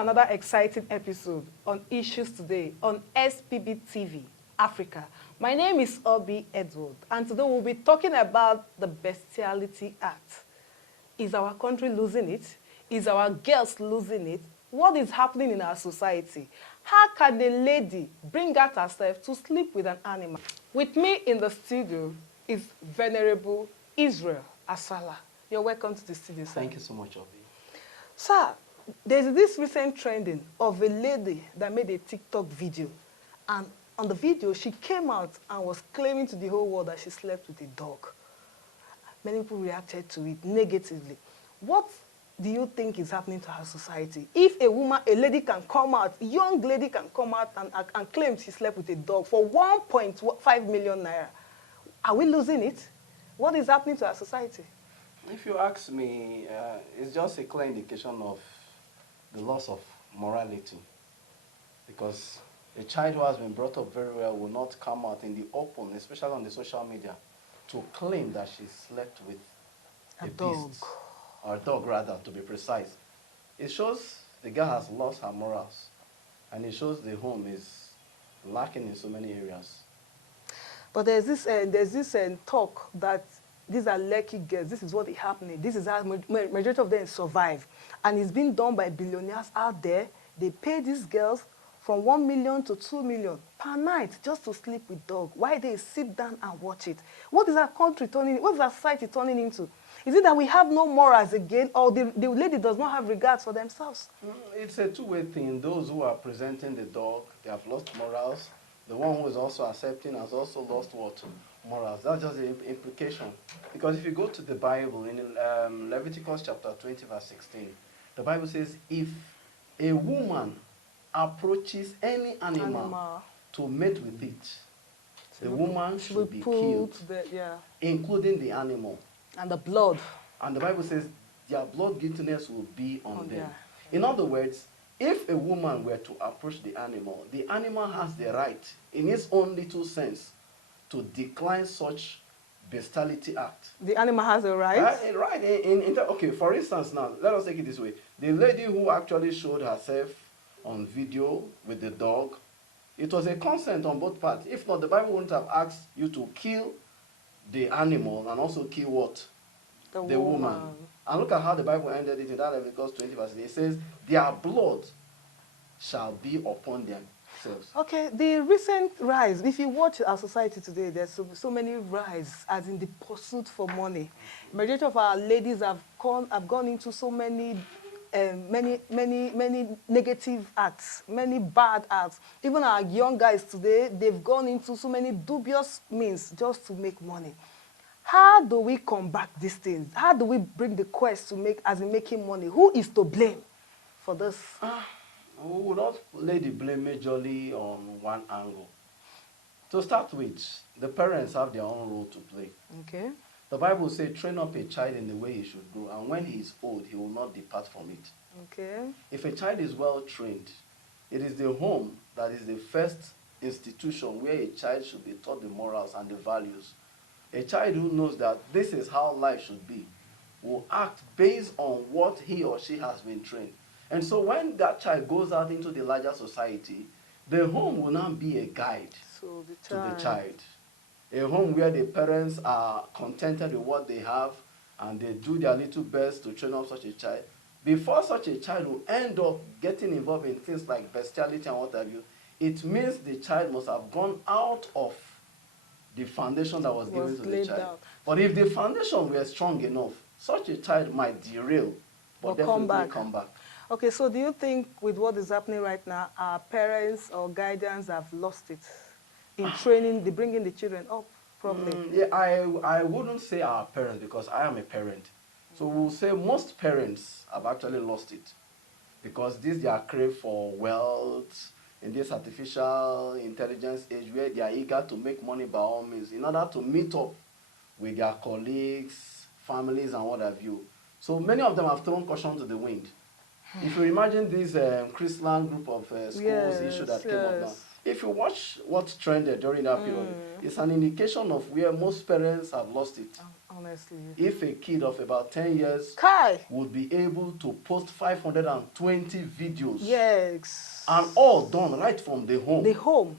Another exciting episode on Issues Today on Xpbtv Africa. My name is Obi Edward, and today we'll be talking about the Bestiality Act. Is our country losing it? Is our girls losing it? What is happening in our society? How can a lady bring out herself to sleep with an animal? With me in the studio is Venerable Israel Asala. You're welcome to the studio, sir. Thank you so much, Obi. Sir, there's this recent trending of a lady that made a TikTok video. And on the video, she came out and was claiming to the whole world that she slept with a dog. Many people reacted to it negatively. What do you think is happening to our society? If a lady can come out, a young lady can come out and claim she slept with a dog for 1.5 million naira, are we losing it? What is happening to our society? If you ask me, it's just a clear indication of the loss of morality. Because a child who has been brought up very well will not come out in the open, especially on the social media, to claim that she slept with a dog. beast, or a dog rather, to be precise. It shows the girl has lost her morals, and it shows the home is lacking in so many areas. But there's this talk that these are Lekki girls. This is what is happening. This is how majority of them survive. And it's been done by billionaires out there. They pay these girls from 1 million to 2 million per night just to sleep with dog. Why they sit down and watch it? What is our country turning? What is our society turning into? Is it that we have no morals again, or the lady does not have regards for themselves? It's a two-way thing. Those who are presenting the dog, they have lost morals. The one who is also accepting has also lost what? Morals. That's just the implication. Because if you go to the Bible, in Leviticus chapter 20, verse 16, the Bible says, if a woman approaches any animal to mate with it, the woman should be killed, including the animal. And the blood. And the Bible says their blood guiltiness will be on them. In other words, if a woman were to approach the animal has the right, in its own little sense, to decline such bestiality act. The animal has a right? Right. Okay, for instance now, let us take it this way. The lady who actually showed herself on video with the dog, it was a consent on both parts. If not, the Bible wouldn't have asked you to kill the animal and also kill what? The woman. And look at how the Bible ended it in that Leviticus 20 verse 8. It says, their blood shall be upon themselves. Okay, the recent rise, if you watch our society today, there's so many rise as in the pursuit for money. Majority of our ladies have gone into so many many negative acts, many bad acts. Even our young guys today, they've gone into so many dubious means just to make money. How do we combat these things? How do we bring the quest to making money? Who is to blame for this? We will not lay the blame majorly on one angle. To start with, the parents have their own role to play. Okay. The Bible says, train up a child in the way he should grow, and when he is old, he will not depart from it. Okay. If a child is well trained, it is the home that is the first institution where a child should be taught the morals and the values. A child who knows that this is how life should be will act based on what he or she has been trained. And so when that child goes out into the larger society, the home will not be a guide to the child. A home where the parents are contented with what they have and they do their little best to train up such a child. Before such a child will end up getting involved in things like bestiality and what have you, it means the child must have gone out of the foundation that was given to the child. But if the foundation were strong enough, such a child might derail, but definitely come back. Okay, so do you think with what is happening right now, our parents or guardians have lost it in training, bringing the children up properly? I wouldn't say our parents because I am a parent. So we'll say most parents have actually lost it because this their crave for wealth in this artificial intelligence age where they are eager to make money by all means in order to meet up with their colleagues, families, and what have you. So many of them have thrown caution to the wind. If you imagine this Chrisland group of schools issue that came up now, If you watch what trended during that period, it's an indication of where most parents have lost it. Honestly. If a kid of about 10 years Kai. would be able to post 520 videos, Yes. and all done right from the home. The home.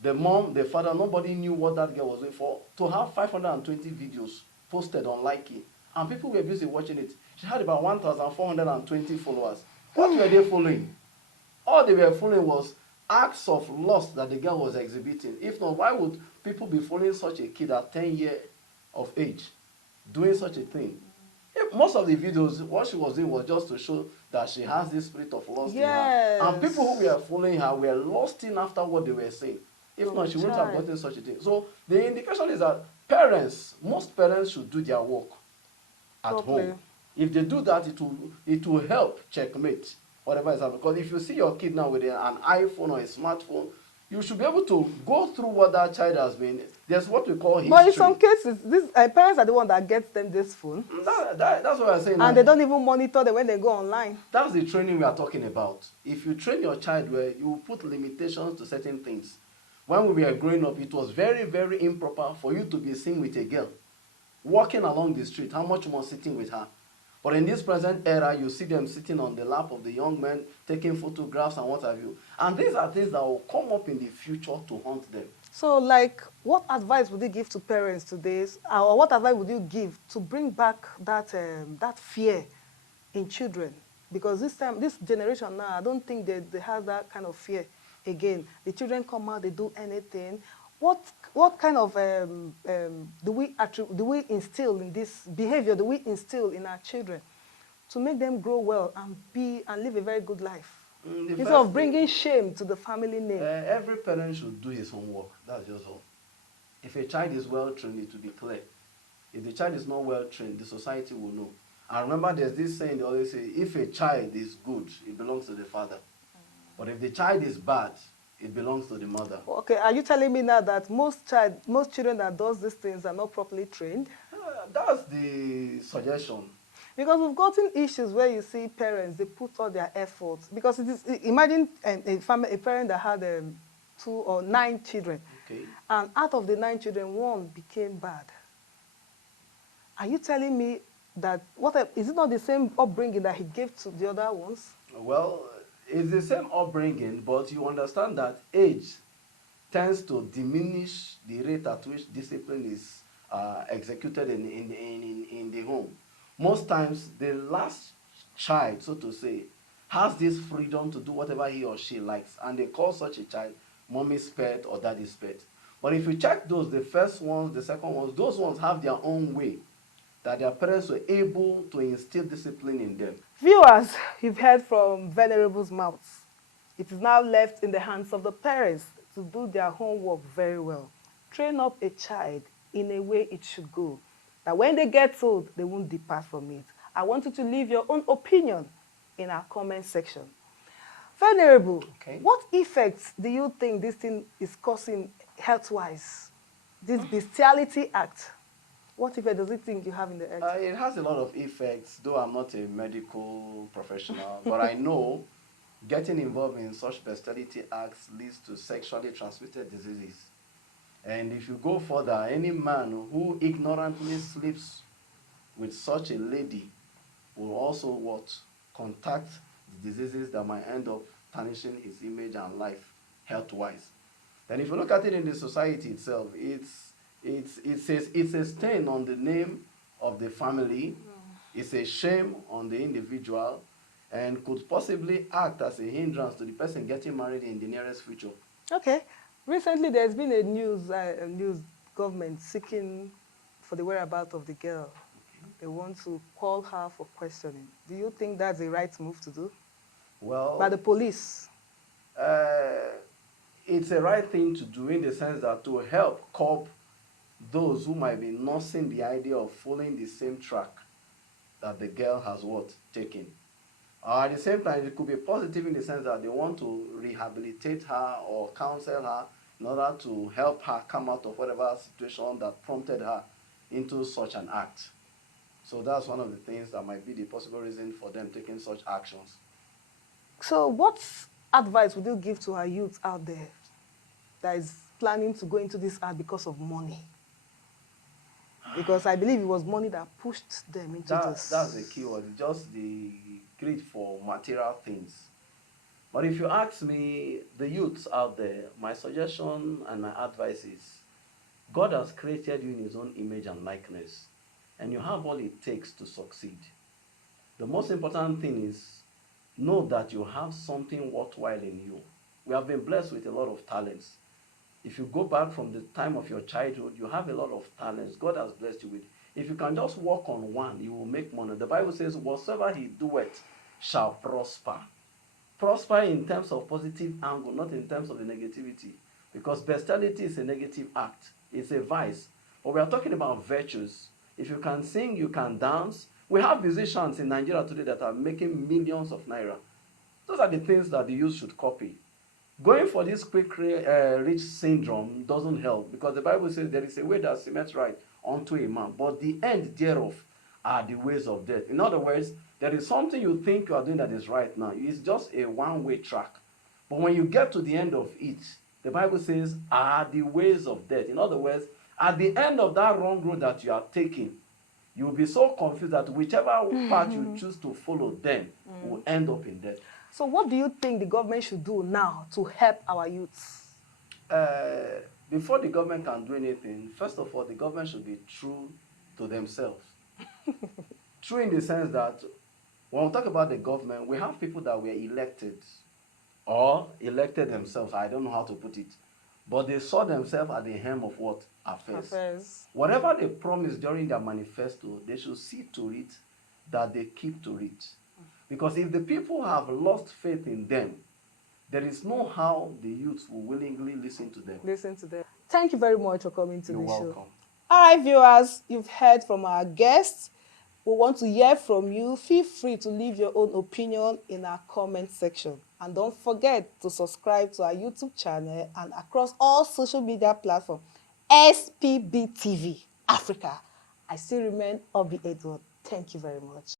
The mom, the father, nobody knew what that girl was doing for. To have 520 videos posted on Lekki, and people were busy watching it. She had about 1,420 followers. What were they following? All they were following was acts of lust that the girl was exhibiting. If not, why would people be following such a kid at 10 years of age, doing such a thing? If most of the videos, what she was doing was just to show that she has this spirit of lust in her. And people who were following her were lost in after what they were saying. If not, she wouldn't have gotten such a thing. So the indication is that parents, most parents should do their work at home. If they do that, it will help checkmate whatever is happening. Because if you see your kid now with an iPhone or a smartphone, you should be able to go through what that child has been. There's what we call history. But in some cases, parents are the one that gets them this phone. That's what I'm saying. And they don't even monitor them when they go online. That's the training we are talking about. If you train your child well, you will put limitations to certain things. When we were growing up, it was very, very improper for you to be seen with a girl walking along the street, how much more sitting with her. But in this present era, you see them sitting on the lap of the young men, taking photographs and what have you. And these are things that will come up in the future to haunt them. So, like, what advice would you give to parents today? Or what advice would you give to bring back that fear in children? Because this generation now, I don't think they have that kind of fear again. The children come out, they do anything. What kind of do we instill in this behavior? Do we instill in our children to make them grow well and live a very good life? Instead of bringing shame to the family name. Every parent should do his homework. That's just all. If a child is well trained, it will be clear. If the child is not well trained, the society will know. And remember, there's this saying they always say: if a child is good, it belongs to the father. But if the child is bad, it belongs to the mother. Okay, are you telling me now that most children that does these things are not properly trained? That's the suggestion. Because we've gotten issues where you see parents, they put all their efforts. Because imagine a parent that had 2 or 9 children. Okay. And out of the 9 children, 1 became bad. Are you telling me that, is it not the same upbringing that he gave to the other ones? Well, it's the same upbringing, but you understand that age tends to diminish the rate at which discipline is executed in the home. Most times, the last child, so to say, has this freedom to do whatever he or she likes, and they call such a child mommy's pet or daddy's pet. But if you check those, the first ones, the second ones, those ones have their own way that their parents were able to instill discipline in them. Viewers, you've heard from Venerable's mouths. It is now left in the hands of the parents to do their homework very well. Train up a child in a way it should go, that when they get old, they won't depart from it. I want you to leave your own opinion in our comment section. Venerable, what effects do you think this thing is causing health-wise? This bestiality act, what effect does it think you have in the health? It has a lot of effects, though I'm not a medical professional, but I know getting involved in such bestiality acts leads to sexually transmitted diseases. And if you go further, any man who ignorantly sleeps with such a lady will also contact the diseases that might end up tarnishing his image and life health-wise. Then if you look at it in the society itself, it's a stain on the name of the family. It's a shame on the individual, and could possibly act as a hindrance to the person getting married in the nearest future. Okay. Recently, there's been a news government seeking for the whereabouts of the girl. They want to call her for questioning. Do you think that's the right move to do? Well, by the police? It's a right thing to do in the sense that to help curb those who might be nursing the idea of following the same track that the girl has taken. At the same time, it could be positive in the sense that they want to rehabilitate her or counsel her in order to help her come out of whatever situation that prompted her into such an act. So that's one of the things that might be the possible reason for them taking such actions. So what advice would you give to our youth out there? that is planning to go into this art because of money? Because I believe it was money that pushed them into this. That's the key word, just the greed for material things. But if you ask me, the youths out there, my suggestion and my advice is, God has created you in his own image and likeness, and you have all it takes to succeed. The most important thing is, know that you have something worthwhile in you. We have been blessed with a lot of talents. If you go back from the time of your childhood, you have a lot of talents God has blessed you with. If you can just work on one, you will make money. The Bible says, whatsoever he doeth shall prosper. Prosper in terms of positive angle, not in terms of the negativity. Because bestiality is a negative act. It's a vice. But we are talking about virtues. If you can sing, you can dance. We have musicians in Nigeria today that are making millions of naira. Those are the things that the youth should copy. Going for this quick rich syndrome doesn't help, because the Bible says there is a way that seemeth right unto a man, but the end thereof are the ways of death. In other words, there is something you think you are doing that is right now. It's just a one-way track. But when you get to the end of it, the Bible says are the ways of death. In other words, at the end of that wrong road that you are taking, you will be so confused that whichever path you choose to follow then will end up in death. So what do you think the government should do now to help our youths? Before the government can do anything, first of all, the government should be true to themselves. True in the sense that when we talk about the government, we have people that were elected or elected themselves. I don't know how to put it. But they saw themselves at the helm of what? Affairs. Whatever they promised during their manifesto, they should see to it that they keep to it. Because if the people have lost faith in them, there is no how the youths will willingly listen to them. Thank you very much for coming to the show. You're welcome. All right, viewers, you've heard from our guests. We want to hear from you. Feel free to leave your own opinion in our comment section. And don't forget to subscribe to our YouTube channel and across all social media platforms. Xpbtv Africa. I still remain Obi Edward. Thank you very much.